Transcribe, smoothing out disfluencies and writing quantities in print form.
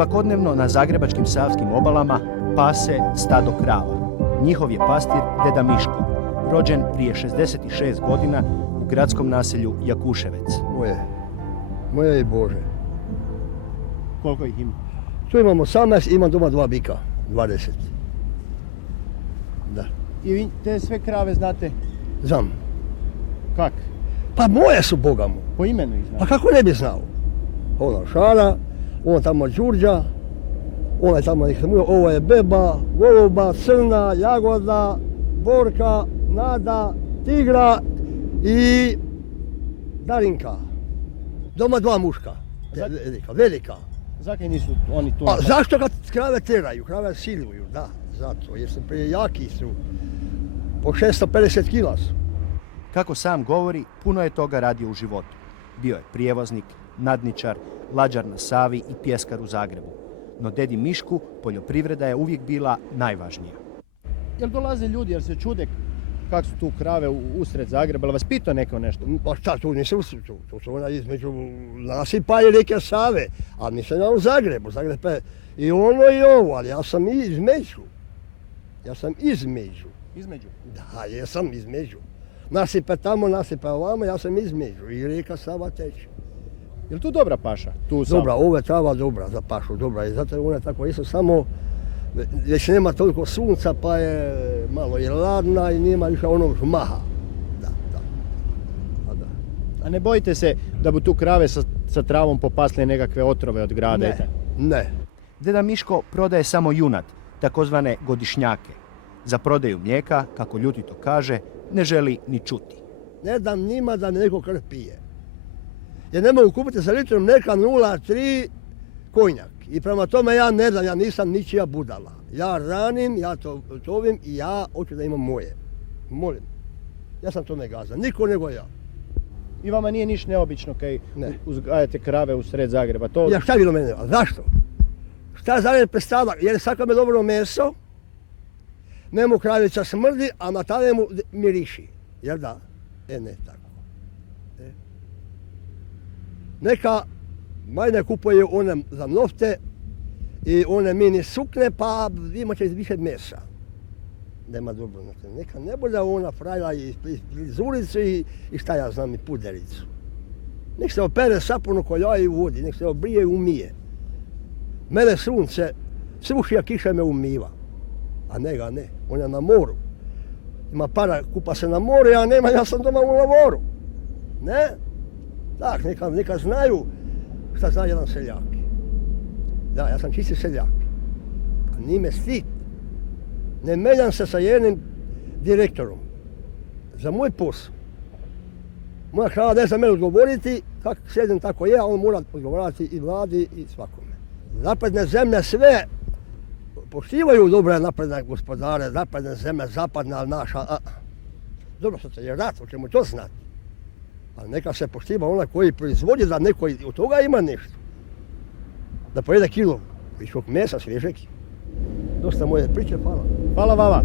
Svakodnevno na zagrebačkim savskim obalama pase stado krava. Njihov je pastir deda Miško, rođen prije 66 godina u gradskom naselju Jakuševec. Moje i Bože. Koliko ih ima? Tu imam 18, imam doma 2 bika, 20. Da. I vi te sve krave znate Znam. kak? Pa moje su, Boga mu. Po imenu ih znate? Pa kako ne bi znao? Ona Šara, ona tamo Đurđa, ona je tamo ovo je Beba, Goluba, Crna, Jagoda, Borka, Nada, Tigra i Darinka. Doma 2 muška, velika. Zakaj nisu oni tu? A zašto kad krave teraju, krave siluju, da, zato, jer su jaki su, po 650 kila su. Kako sam govori, puno je toga radio u životu. Bio je prijevoznik, nadničar, lađar na Savi i pjeskar u Zagrebu. No dedi Mišku poljoprivreda je uvijek bila najvažnija. Jel dolaze ljudi, jer se čude kak su tu krave usred Zagreba, ali vas pitao neko nešto? Pa šta, tu nisam usreću, tu su ona između nasipa i rijeke Save, a nisam ja u Zagrebu, Zagreb je i ono i ovo, ali ja sam između. Između? Da, jesam između. Nasipe tamo, nasipe ovamo, ja sam između i rijeka Sava teče. Je li tu dobra paša? Dobra, ovo je trava dobra za pašu, dobra i zato je ona tako isto, samo već nema toliko sunca pa je malo i ladna i nema više onog žmaha. Da. A ne bojite se da bi tu krave sa travom popasle nekakve otrove od grada? Ne. Deda Miško prodaje samo junad, takozvane godišnjake. Za prodaju mlijeka, kako ljutito kaže, ne želi ni čuti. Ne dam njima da mi neko krv pije. Jer ne mogu kupiti za litru mlijeka 0,3 konjak. I prema tome ja ne dam, ja nisam ničija budala. Ja ranim, ja to tovim i ja hoću da imam moje. Molim. Ja sam to ne gazan, niko nego ja. I vama nije niš neobično kaj uzgajate krave u sred Zagreba? Ja šta je bilo mene? Zašto? Šta Zagreb predstavlja? Jer svako me dobro meso, njemu kravica smrdi, a na mu miriši. Jel da? Ne tako. Neka majne kupuje one za nofte i one mini sukne, pa imat će više mesa. Nema dobro. Neka ne bude ona frajla iz ulice i šta ja znam, i pudericu. Nek se opere sapunu ko ja i u vodi, nek se obrije i umije. Mene sunce suši, kiša me umiva. A njega ne, on je na moru. Ima para, kupa se na moru, ja nema, ja sam doma u lavoru. Ne? Tak, neka znaju šta zna jedan seljak. Da, ja sam čisti seljak. A nije me stid. Ne menjam se sa jednim direktorom. Za moj posao. Moja krava ne zna mene odgovoriti, kako sjedim tako je, a on mora odgovarati i vladi i svakome. Napredne zemlje sve poštivaju dobre napredne gospodare, napredne zemlje, zapadna naša. Dobro, sad je rat, hoćemo to znati. Ali neka se poštiva onaj koji proizvodi, da neko od toga ima nešto. Da pojede kilo viškog mesa svježeg. Dosta moje priče, hvala. Hvala vama.